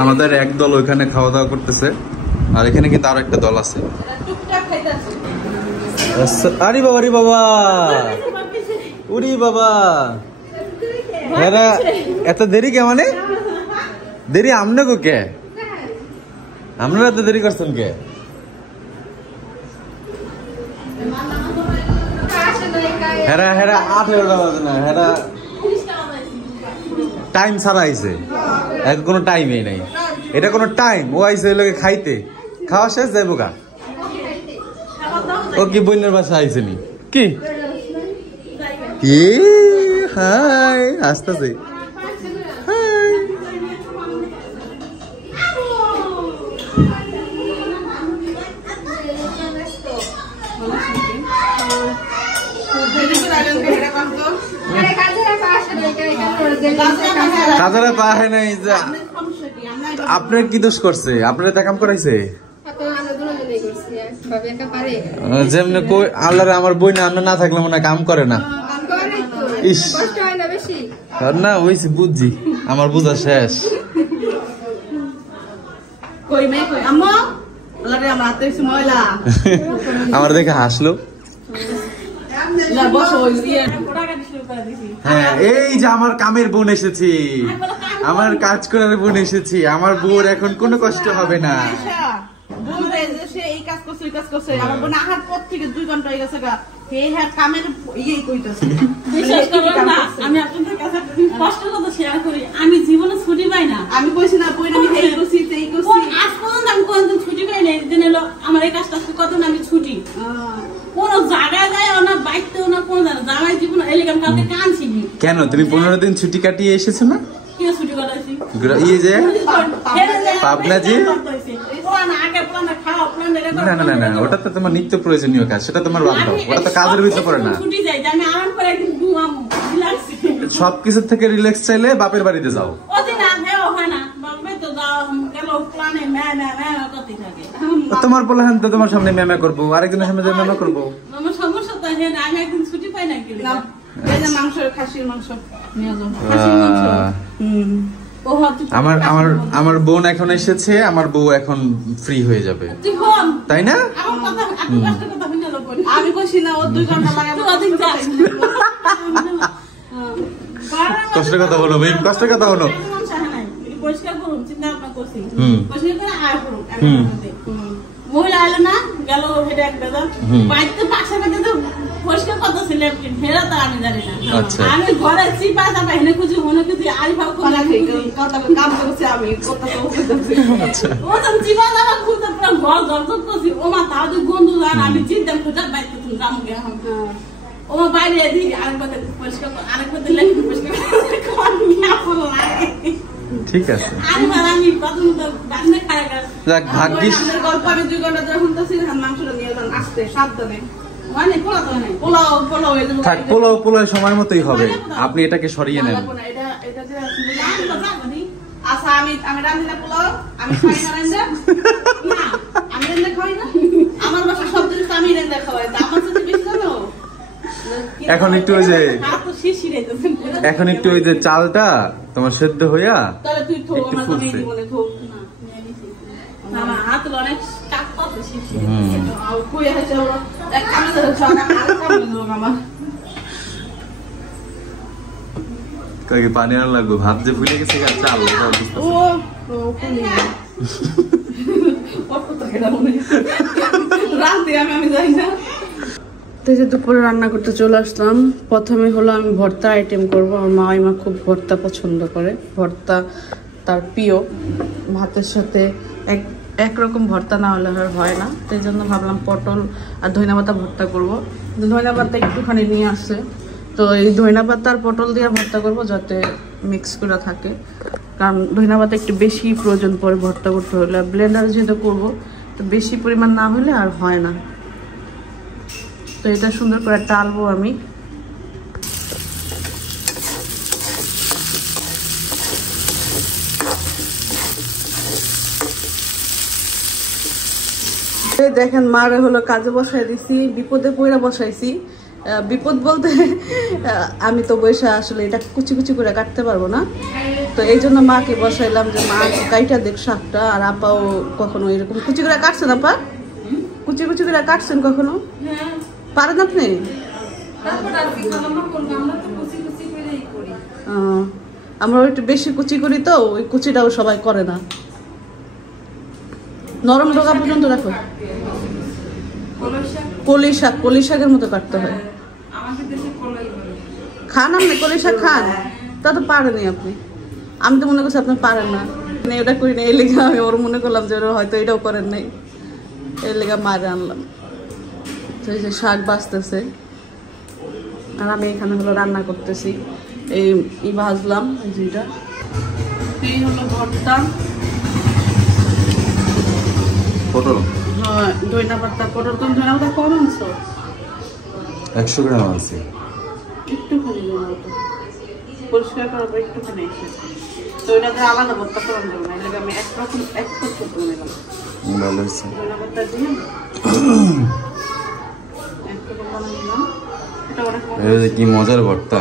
আমাদের এক দল ওইখানে খাওয়া দাওয়া করতেছে, আর এখানে কিন্তু আরো একটা দল আছে। আরে বাবা রে বাবা, উরি বাবা, এত দেরি কে? মানে দেরি আমনে গো কে? আপনারা এত দেরি করছেন কে? হেরা হেরা 8-9টা বাজে না, হেরা টাইম ছাড়া আইছে, এত কোনো টাইমই নাই। এটা কোনো টাইম? ও আইছে লোকে খাইতে, খাওয়া শেষ যাইবো গা। ও কি বইনের বাসা আইছে নি কি? হাই আসতেছে, কাজারা পাহে নাই। আপনার কি দোষ করছে? আপনারা তা কাম করাইছে যেমনি কই আল্লাহ আমার বই না, আমরা না থাকলে মনে কাম করে না। ইস না হইছে, বুঝছি, আমার বুঝা শেষ। আমার দেখে হাসলো। হ্যাঁ, এই যে আমার কামের বোন এসেছি, আমার কাজ করার বোন এসেছি। আমার বোর এখন কোনো কষ্ট হবে না। আমি জীবনে ছুটি পাই না। আমি কইছি না ছুটি পাই না। আমার এই কাজটা কত আমি ছুটি কোন জায়গায় যায় না, বাইতেও না, কোন জায়গায় জীবন এলাম কালকে কানছি। কেন তুমি 15 দিন ছুটি কাটিয়ে এসেছো না? কি ছুটি কাটাইছি? এই যে পাবনা জি। না না না না, ওটা তো তোমার নিত্য প্রয়োজনীয় কাজ, সেটা তোমার বাদ দাও, ওটা তো কাজের ভিতরে পড়ে না। ছুটি যাই আমি আরাম করে একদিন ঘুমাবো, রিল্যাক্স। সবকিছু থেকে রিল্যাক্স চাইলে বাপের বাড়িতে যাও। ওদিন না দেও হয় না, বাপে তো যাও গেল প্ল্যানে ম্যানা করতে থাকে। তোমার প্ল্যান তো তোমার সামনে ম্যামা করব, আরেকজনের সামনে যে ম্যামা করব। আমার সমস্যা তো আছে, আমি একদিন ছুটি পাই না। কি না এই যে মাংস, খাসির মাংস নিয়ে যাও, খাসির মাংস। আমার বোন এখন এসেছে, আমার বউ এখন ফ্রি হয়ে যাবে, তাই না? আমি কইছি না ও 2 ঘন্টা লাগে। কষ্টের কথা বলো ভাই, কষ্টের কথা বলো। পরিষ্কার করুন, চিন্তা ভাবনা করছি, পরিষ্কার করে আয় করুন। মহিলা আইলো না, গেল হেডে এক বেদা বাইতে পাশে বাইতে তো পরিষ্কার কথা ছিল, ফেরা তো আমি জানি না। আমি ঘরে চিপা চাপা হেনে খুঁজি মনে খুঁজি আই ভাব করে কাম করছি আমি কথা বলতেছি। ও তো চিপা চাপা খুঁজতে পুরো ঘর জর্জর করছি। ও মা তাও তো গন্ধ জান, আমি চিন্তা খুঁজা বাইতে তুমি কাম গে ও বাইরে এদিকে আরেকবার পরিষ্কার আরেকবার দিলে পরিষ্কার ঠিক আছে। ভাগ্যিস গল্প আমি 2 ঘন্টা ধরে শুনতেছি, মাংসটা নিয়ে যান আসতে সাবধানে। মানে পোলাও সময় মতোই হবে, আপনি এটাকে সরিয়ে নেন। আচ্ছা আমি রান্না পোলাও আমি খাই না, আমি রান্না খাই না। আমার বাসা সব জিনিস আমি রান্না খাওয়াই, আমার সাথে বেশি জানো। এখন একটু ওই যে চালটা তোমার সেদ্ধ হইয়া একটু ফুটছে। পানি আর লাগবে, ভাত যে ভুলে গেছে চাল আমি যাই না। তো যে দুপুরে রান্না করতে চলে আসলাম। প্রথমে হলো আমি ভর্তা আইটেম করব। আমার মা খুব ভর্তা পছন্দ করে, ভর্তা তার প্রিয়। ভাতের সাথে একরকম ভর্তা না হলে আর হয় না, সেই জন্য ভাবলাম পটল আর ধনিয়া ভর্তা করব। ধনিয়া পাতা একটুখানি নিয়ে আসছে, তো এই ধনিয়া পাতা আর পটল দিয়ে ভর্তা করব, যাতে মিক্স করে থাকে। কারণ ধনিয়া পাতা একটু বেশি প্রয়োজন পড়ে ভর্তা করতে হলে, ব্লেন্ডার যেহেতু করবো তো বেশি পরিমাণ না হলে আর হয় না। তো এটা সুন্দর করে টালবো আমি। দেখেন মারে হলো কাজে বসাই দিছি, বিপদে পয়রা বসাইছি। বিপদ বলতে আমি তো বৈশা আসলে এটা কুচি কুচি করে কাটতে পারবো না, তো এই জন্য মাকে বসাইলাম যে মা কাইটা দেখ শাকটা, আর আপাও কখনো এরকম কুচি করে কাটছেন আপা? কুচি কুচি করে কাটছেন কখনো? পারেন আপনি? আমরা একটু বেশি কুচি করি তো ওই কুচিটাও সবাই করে না। নরম ডগা পর্যন্ত রাখো। কলি শাকের মতো কাটতে হয়। খান আপনি কলি শাক খান? তা তো পারেনি আপনি। আমি তো মনে করছি আপনি পারেন না, ওটা করি না। এই লেগে আমি ওর মনে করলাম যে হয়তো এটাও করেন নাই, এই লেগে মারে আনলাম। তো এই যে শাক বাঁচতেছে আর আমি এখানে হলো রান্না করতেছি। এই ভাজলাম যেটা, এই হলো ভর্তা, পটল, হ্যাঁ ধইনা পাতা, পটল। তুমি ধইনা পাতা কম আনছো? 100 গ্রাম আছে। একটুখানি ধইনা পাতা পরিষ্কার করার পর একটুখানি এসে, তো ওইটাতে আলাদা ভর্তা করানো যাবে না। এলাকা আমি একরকম এক করতে নিলাম। ভালো হয়েছে। ধইনা পাতা দিয়ে একরকম বানিয়ে নিলাম। এটা অনেক কি মজার ভর্তা।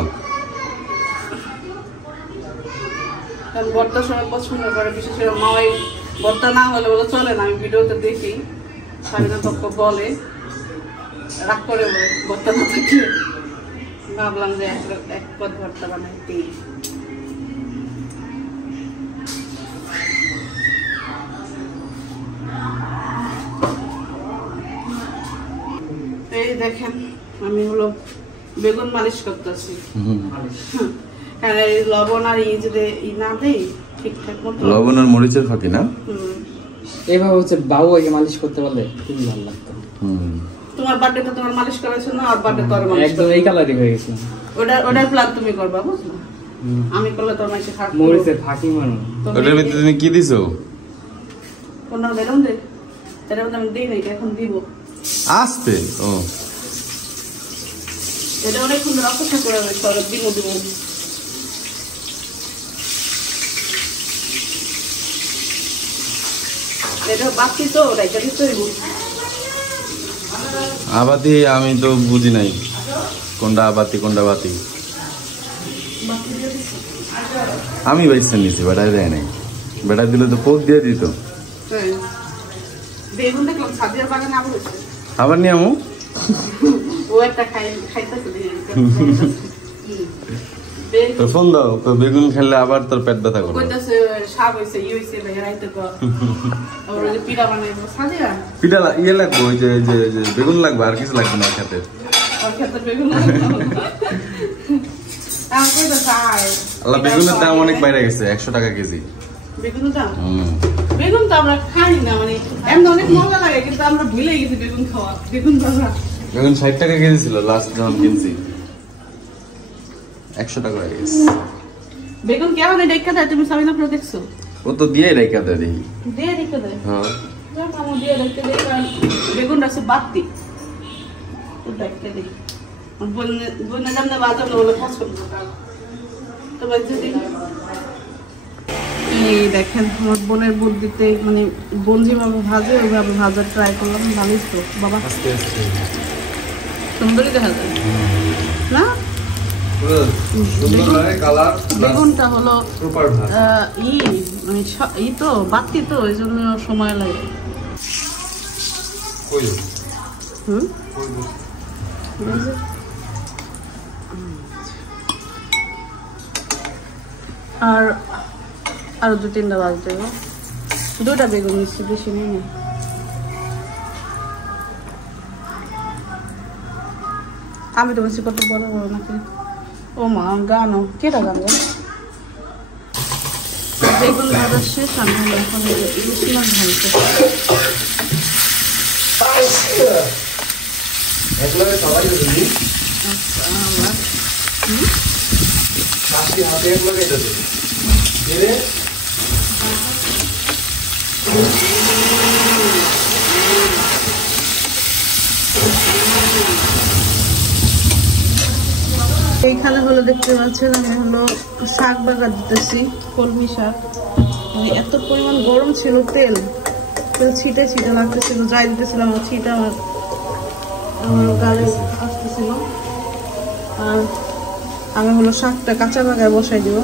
ভর্তা সবাই পছন্দ করে, বিশেষ করে মাওয়াই ভর্তা না হলে বলে চলে না। আমি ভিডিওতে দেখি সাবিনা পক্ষ বলে, রাগ করে বলে ভর্তা না থাকলে। ভাবলাম যে এক পদ ভর্তা বানাই দিই। এই দেখেন আমি হলো বেগুন মালিশ করতেছি। হ্যাঁ এই লবণ আর যদি না দেই ঠিকঠাক মতো, লবণ আর মরিচের ফাঁকি না, এইভাবে হচ্ছে বাবু আগে মালিশ করতে পারলে খুবই ভালো লাগতো। তোমার বার্থডে তো তোমার মালিশ করেছো না, আর বার্থডে তোর একদম এই কালারই হয়ে গেছে। ওটার প্ল্যান তুমি করবা, বুঝছো? আমি করলে তোর মাইকে খারাপ মরিচের ফাঁকি মানো। ওটার ভিতরে তুমি কি দিছো? কোনটা বেরোন দে, এটার মধ্যে আমি দিই নাই, এখন দিব আস্তে। ও এটা অনেকক্ষণ ধরে অপেক্ষা করে রয়েছে, আর দিব দিব। এটা বাকি তো ওটাই দিতে হইব। আবাতি আমি তো বুঝি নাই কোনটা আবাতি কোনটা বাতি। আমি বাইসে নিছি, বেটায় দেয় নাই। বেটায় দিলে তো পোক দিয়ে দিত। বেগুন দেখলাম সাদিয়ার বাগানে আবার হচ্ছে। আবার নিয়ে আমু ও একটা খাইতেছে। তোর ফোন দাও, তো বেগুন খেলে আবার তোর পেট ব্যথা করবে। কইতাছে সাপ হইছে, ই হইছে, রাইতে তো আবার ওই যে পিঠা বানাইবো সাদিয়া। পিঠা ইয়ে লাগবে, ওই যে বেগুন লাগবে, আর কিছু লাগবে না খেতে। আর খেতে বেগুন লাগবে। আমি কইতাছে আল্লাহ, বেগুনের দাম অনেক বাইরে গেছে, 100 টাকা কেজি বেগুনের দাম। বেগুন তো আমরা খাই না, মানে এমন অনেক মজা লাগে, কিন্তু আমরা ভুলে গেছি বেগুন খাওয়া। বেগুন 60 টাকা কেজি ছিল লাস্ট যখন কিনছি, 100 টাকা হয়ে গেছে। বেগুন কেমন রেখা দেয় তুমি সাবিনা করে দেখছো? ও তো দিয়ে রেখা দেয়, দেখি দিয়ে রেখে দেয়। হ্যাঁ দিয়ে রেখে দেয়, কারণ বেগুন আছে বাড়তি। দেখতে দিই বন্যা জানতে বাজার বলে পছন্দ। তবে যদি এই দেখেন আমার বোনের বুদ্ধিতে, মানে বোন যেভাবে ভাজে ওইভাবে ভাজার ট্রাই করলাম। ভালোই তো বাবা, সুন্দরই দেখা যায় না? বেগুনটা হলো ই তো বাড়তি, তো এই জন্য সময় লাগে। আর আরো 2-3টা বাজতে হবে। 2টা বেগুন নিচ্ছি, বেশি নেই না। আমি তো বেশি কত বড় বড় নাকি। ও মা গানো কেটা গান গান। বেগুন ভাজা শেষ, আমি এখন ইলিশ মাছ ভাজতে। এইখানে হলো দেখতে পাচ্ছেন আমি হলো শাক বাগা দিতেছি, কলমি শাক। মানে এত পরিমাণ গরম ছিল, তেল ছিটে ছিটে লাগতেছিল, যাই দিতেছিলাম ছিটা আমার গালে আসতেছিল। আর আমি হলো শাকটা কাঁচা বাগায় বসাই দিব।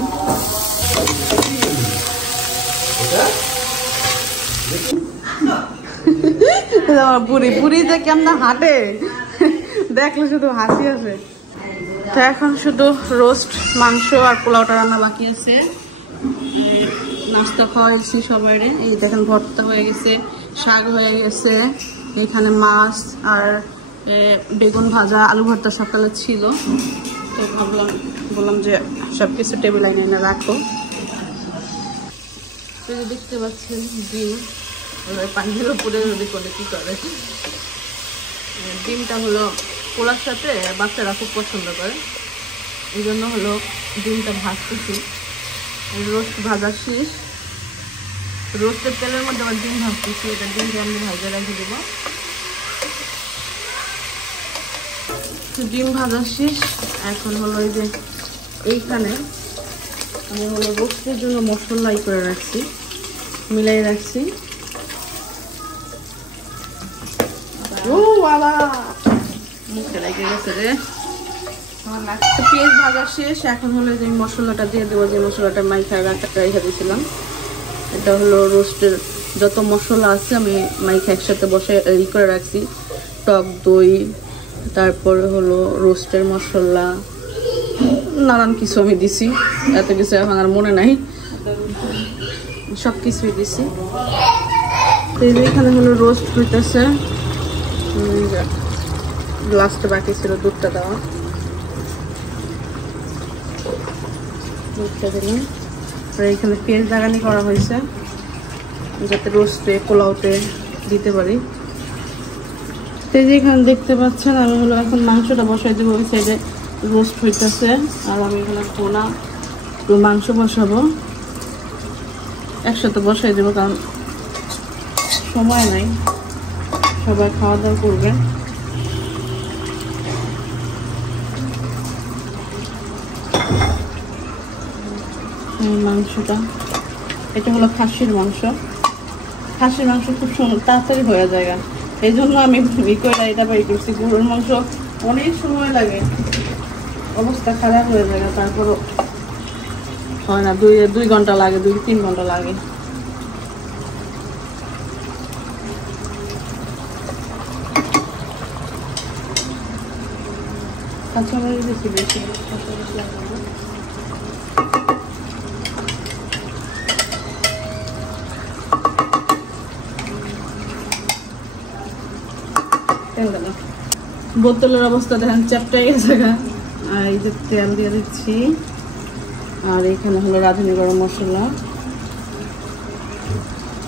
বুড়ি বুড়ি যে কেমন হাঁটে দেখলে শুধু হাসি আসে। তো এখন শুধু রোস্ট মাংস আর পোলাওটা রান্না বাকি আছে। নাস্তা খাওয়াইছি সবাই। এই দেখেন ভর্তা হয়ে গেছে, শাক হয়ে গেছে, এখানে মাছ আর বেগুন ভাজা, আলু ভর্তা সকালে ছিল। তো বললাম যে সব কিছু টেবিল লাইনে রাখো। তো দেখতে পাচ্ছেন ডিম পানির উপরে করে কি করে। ডিমটা হলো পোলার সাথে বাচ্চারা খুব পছন্দ করে, এই জন্য হলো ডিমটা ভাজতেছি। রোস্ট ভাজা শেষ, রোস্টের তেলের মধ্যে আবার ডিম ভাজতেছি। এটা ডিমটা আমি ভাজা রেখে দেবো। তো ডিম ভাজা শেষ। এখন হলো এই যে এইখানে আমি হলো রোস্টের জন্য মশলা করে রাখছি, মিলাই রাখছি। মুখে লেগে গেছে রে। পেঁয়াজ ভাজা শেষ। এখন হলো যে মশলাটা দিয়ে দেবো, যে মশলাটা মাইখা রেখে দিয়েছিলাম। এটা হলো রোস্টের যত মশলা আছে আমি মাইখা একসাথে বসে করে রাখছি। টক দই, তারপরে হলো রোস্টের মশলা, নানান কিছু আমি দিছি। এত কিছু এখন আর মনে নাই, সব কিছুই দিছি। তো এখানে হলো রোস্ট হইতেছে। লাস্টে বাকি ছিল দুধটা দেওয়া, দুধটা দিলাম। আর এখানে পেঁয়াজ লাগানি করা হয়েছে যাতে রোস্টে পোলাওতে দিতে পারি। এই যে এখানে দেখতে পাচ্ছেন আমি হলো এখন মাংসটা বসাই দেবো। ওই সাইডে রোস্ট হইতেছে আর আমি এখানে পোনা মাংস বসাবো, একসাথে বসাই দেবো কারণ সময় নাই, সবাই খাওয়া দাওয়া করবে। মাংসটা এটা হলো খাসির মাংস। খাসির মাংস খুব তাড়াতাড়ি হয়ে যায়, এই জন্য আমি এটা বাই করছি। গরুর মাংস অনেক সময় লাগে, অবস্থা খারাপ হয়ে যায়, তারপরও হয় না। 2 ঘন্টা লাগে, 2-3 ঘন্টা লাগে। কাঁচামরিচ বেশি বেশি বোতলের অবস্থা দেখেন চ্যাপটাই গেছে। আর এই যে তেল দিয়ে দিচ্ছি, আর এখানে হলো রাঁধুনি গরম মশলা।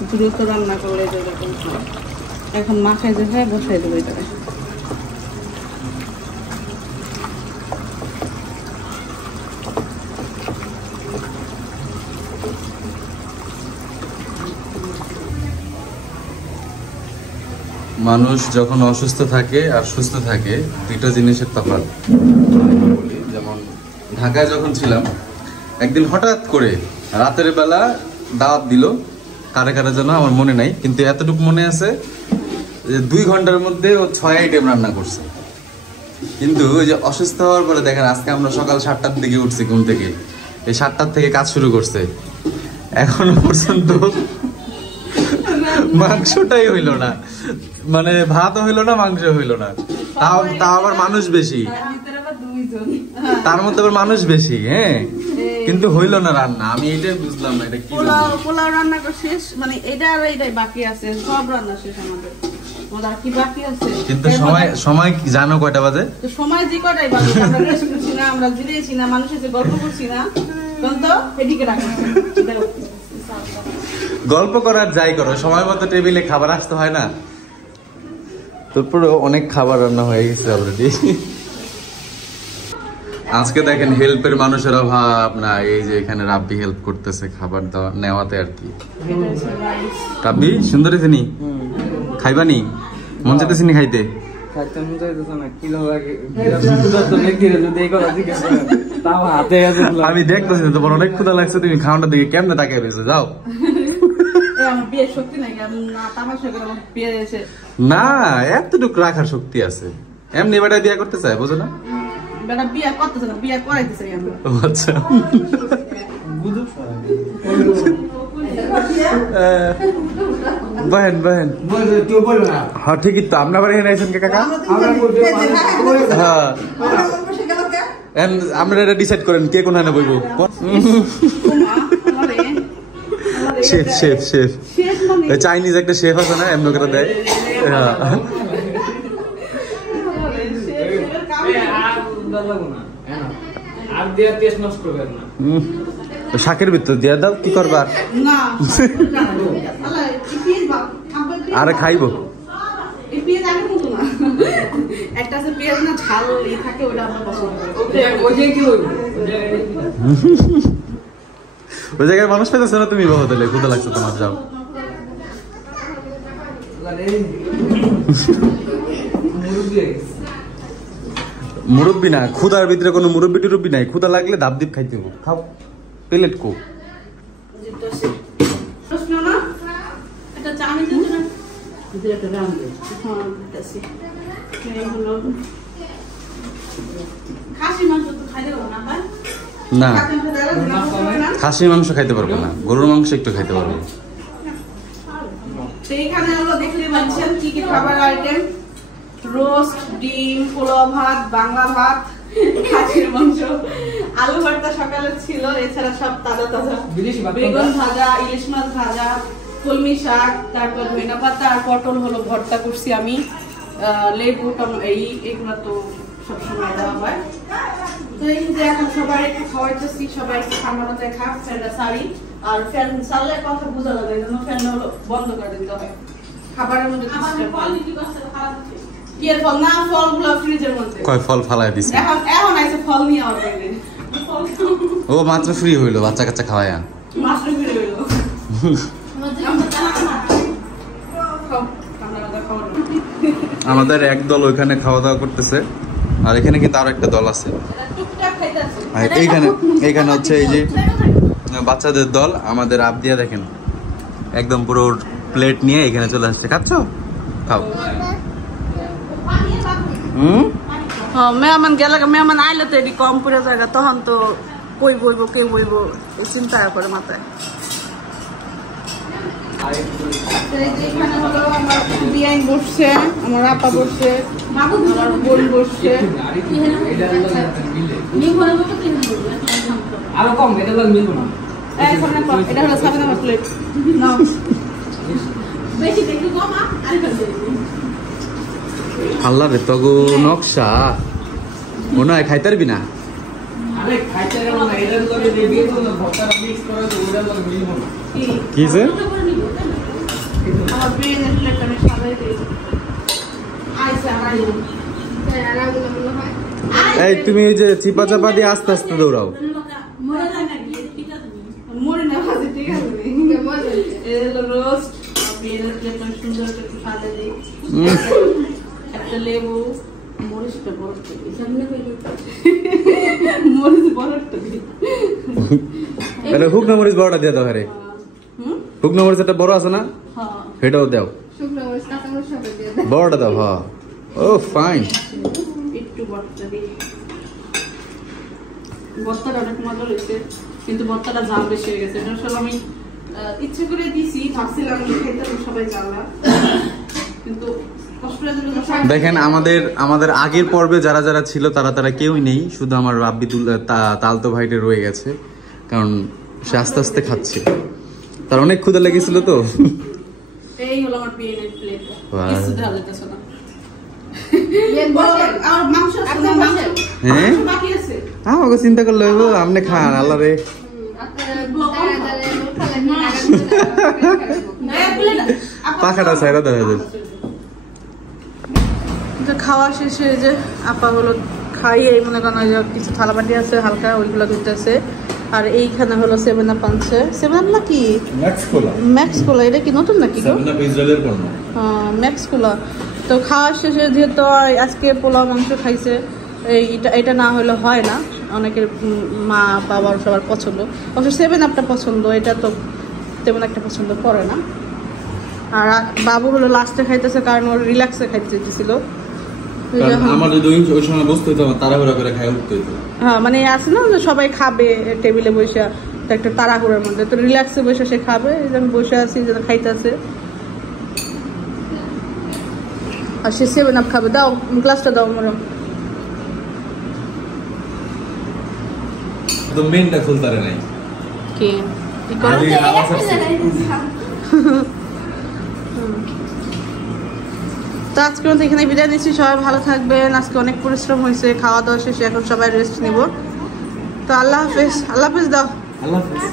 দ্রুত রান্না করলে যেরকম হয়। এখন মাখাই দেখায় বসাই দেবো এটাকে। মানুষ যখন অসুস্থ থাকে আর সুস্থ থাকে দুইটা জিনিসের তফাৎ। যেমন ঢাকায় যখন ছিলাম একদিন হঠাৎ করে রাতের বেলা দাওয়াত দিল, কারে কারে যেন আমার মনে নাই, কিন্তু এতটুকু মনে আছে যে 2 ঘন্টার মধ্যে ও 6 আইটেম রান্না করছে। কিন্তু ওই যে অসুস্থ হওয়ার পরে দেখেন আজকে আমরা সকাল 7টার দিকে উঠছি ঘুম থেকে, এই 7টার থেকে কাজ শুরু করছে, এখনো পর্যন্ত মাংসটাই হইল না, মানে ভাতও হইল না, মাংস হইল না। তাও আবার মানুষ বেশি, তার মধ্যে আবার মানুষ বেশি। হ্যাঁ, কিন্তু হইল না রান্না। আমি এটাই বুঝলাম না, এটা কি পোলাও রান্না শেষ, মানে এটা আর এইটাই বাকি আছে, সব রান্না শেষ আমাদের। কি বাকি আছে? কিন্তু সময় কি জানো কয়টা বাজে? সময় যে কয়টাই বাজে, আমরা রেস্ট করছি না, আমরা জিরেছি না, মানুষের সাথে গল্প করছি না, তো এদিকে রাখা গল্প করার যাই করো, সময় মতো টেবিলে খাবার আসতে হয় না। তারপরেও অনেক খাবার রান্না হয়ে গেছে অলরেডি। আজকে দেখেন হেল্পের মানুষের অভাব না, এই যে এখানে রাব্বি হেল্প করতেছে খাবার দাওয়া নেওয়াতে আর কি। রাব্বি সুন্দর হয়েছে, খাইবানি? মন যেতেছি নি খাইতে? আমি দেখতেছি তোমার অনেক ক্ষুধা লাগছে, তুমি খাওয়াটা দিকে কেমনে তাকিয়ে রয়েছে, যাও। না, এতটুকু রাখার শক্তি আছে, এমনি বেটা বিয়া করতে চায়, বোঝো না? আচ্ছা, বহেন বহেন হ্যাঁ ঠিকই তো আপনার বাড়ি এখানে আছেন কে কাকা হ্যাঁ আমরা এটা ডিসাইড করেন কে কোনখানে বইব শেফ শেফ শেফ চাইনিজ একটা শেফ আছে না এমন করে দেয় হ্যাঁ শাকের ভিতর দিয়া দাও কি করবার আরে খাইব ওই জায়গায় মানুষ পেতেছে না তুমি বাবা তাহলে ক্ষুদা লাগছে তোমার যাও মুরব্বী না ক্ষুদার ভিতরে কোনো মুরব্বী টুরব্বী নাই ক্ষুদা লাগলে ধাপ দিপ খাইতে হবে খাও প্লেট কো না খাসি মাংস খাইতে পারবো না গরুর মাংস একটু খাইতে পারবো সেইখানে হলো দেখলে পাচ্ছেন কি কি খাবার আইটেম রোস্ট ডিম পোলাও ভাত বাংলা ভাত খাসির মাংস আলু ভর্তা সকালে ছিল এছাড়া সব তাজা তাজা বেগুন ভাজা ইলিশ মাছ ভাজা কলমি শাক তারপর ধনিয়া পাতা আর পটল হলো ভর্তা করছি আমি লেবু এইগুলো তো সবসময় দেওয়া হয় তো এই যে এখন সবাই একটু খাওয়াইতেছি সবাই একটু ঠান্ডা মাথায় খাক ফ্যানটা সারি আর ফ্যান চাললে কথা বোঝা লাগে এই জন্য ফ্যানটা হলো বন্ধ করে দিতে হয় খাবারের মধ্যে কি এর ফল না ফলগুলো ফ্রিজের মধ্যে কয় ফল ফালাই দিছে এখন আইছে ফল নিয়ে আসবে ও মাত্র ফ্রি হইলো বাচ্চা কাচ্চা খাওয়ায়া মাত্র ফ্রি হইলো আমাদের এক দল ওইখানে খাওয়া দাওয়া করতেছে আর এখানে কিন্তু আরো একটা দল আছে আর এইখানে হচ্ছে এই যে বাচ্চাদের দল আমাদের আবদিয়া দেখেন একদম পুরো প্লেট নিয়ে এখানে চলে আসছে খাচ্ছ খাও মেহমান গেলে মেহমান আইলে তো এটি কম পড়ে জায়গা তখন তো কই বইব কে বইব এই চিন্তা করে মাথায় এখানে হলো আমার বিয়াইন বসছে আমার আপা বসছে আমার বোন বসছে আরো কম এটা মিলবো না এটা হলো 7 নাম্বার প্লেট নাও বেশি দেখো কম আর আল্লাহ রে তগো নকশা মনে হয় খাইতে পারবি না আরে খাইতে পারবো না এটার লগে দিয়ে তো ভর্তা মিক্স করে ওটার লগে মিলবো না কি যে আমার বিয়াইনের প্লেটটা আমি সাজাই দিই আইসা আইলো এই তুমি এই যে চিপা চাপা দিয়ে আস্তে আস্তে দৌড়াও মরে না ভাজি ঠিক আছে এই হলো রোস্ট বিয়াইনের প্লেটটা সুন্দর করে সাজাই দিই একটা লেবু মরিচটা বড় সামনে মরিচ বড়টা দিই তাহলে হুকনা মরিচ বড়টা দিয়ে দাও আরে হুকনা মরিচ একটা বড় আছে না হ্যাঁ সেটাও দাও শুকনো মরিচ কাঁচা মরিচ সব দিয়ে দাও বড়টা দাও হ্যাঁ ও ফাইন একটু বড়টা দিই বর্তাটা অনেক মজা হয়েছে কিন্তু বর্তাটা জাল বেশি হয়ে গেছে এটা আসলে আমি ইচ্ছে করে দিছি ভাবছিলাম খেতে সবাই জানলা কিন্তু দেখেন আমাদের আগের পর্বে যারা যারা ছিল তারা কেউই নেই শুধু আমার রাব্বিদুল তালতো ভাইটা রয়ে গেছে কারণ সে আস্তে আস্তে খাচ্ছে তার অনেক ক্ষুধা লেগেছিল তো এই হলো আমার বিয়ের প্লেট Wow. কিছু দেওয়া যেতেছে না বিয়ের বসে আর মাংস আপনার বসে হ্যাঁ বাকি আছে আমাকে চিন্তা করলে হইব আপনি খান আল্লাহ রে পাখাটা ছাইরা দেওয়া যায় খাওয়া শেষে যে আপা হলো খাইয়ে মনে করেন কিছু থালাবাটি আছে হালকা ওইগুলো ধুতেছে আর এইখানে হলো 7 আপ আনছে 7 আপ নাকি ম্যাক্স কোলা এটা কি নতুন নাকি গো ম্যাক্স কোলা তো খাওয়া শেষে যেহেতু আজকে পোলাও মাংস খাইছে এটা না হলে হয় না অনেকের মা বাবার সবার পছন্দ অবশ্য 7 আপটা পছন্দ এটা তো তেমন একটা পছন্দ করে না আর বাবু হলো লাস্টে খাইতেছে কারণ ওর রিল্যাক্সে খাইতে চাইতেছিল আমার যদি ওই সময় বসতে হতো তাড়াহুড়া করে খাই উঠতে হতো হ্যাঁ মানে আছে না সবাই খাবে টেবিলে বসে তো একটা তাড়াহুড়োর মধ্যে তো রিল্যাক্সে বসে সে খাবে, এই যে আমি বসে আছি, যে খাইতেছে। আর সে 7 আপ খাবে। দাও গ্লাসটা দাও আমার। তো মেনটা খুলতারে নাই কি কি করে? তো আজকে মতো এখানে বিদায় নিচ্ছি। সবাই ভালো থাকবেন। আজকে অনেক পরিশ্রম হয়েছে, খাওয়া দাওয়া শেষে এখন সবাই রেস্ট নিব। তো আল্লাহ হাফেজ। আল্লাহ হাফেজ দাও। আল্লাহ হাফেজ।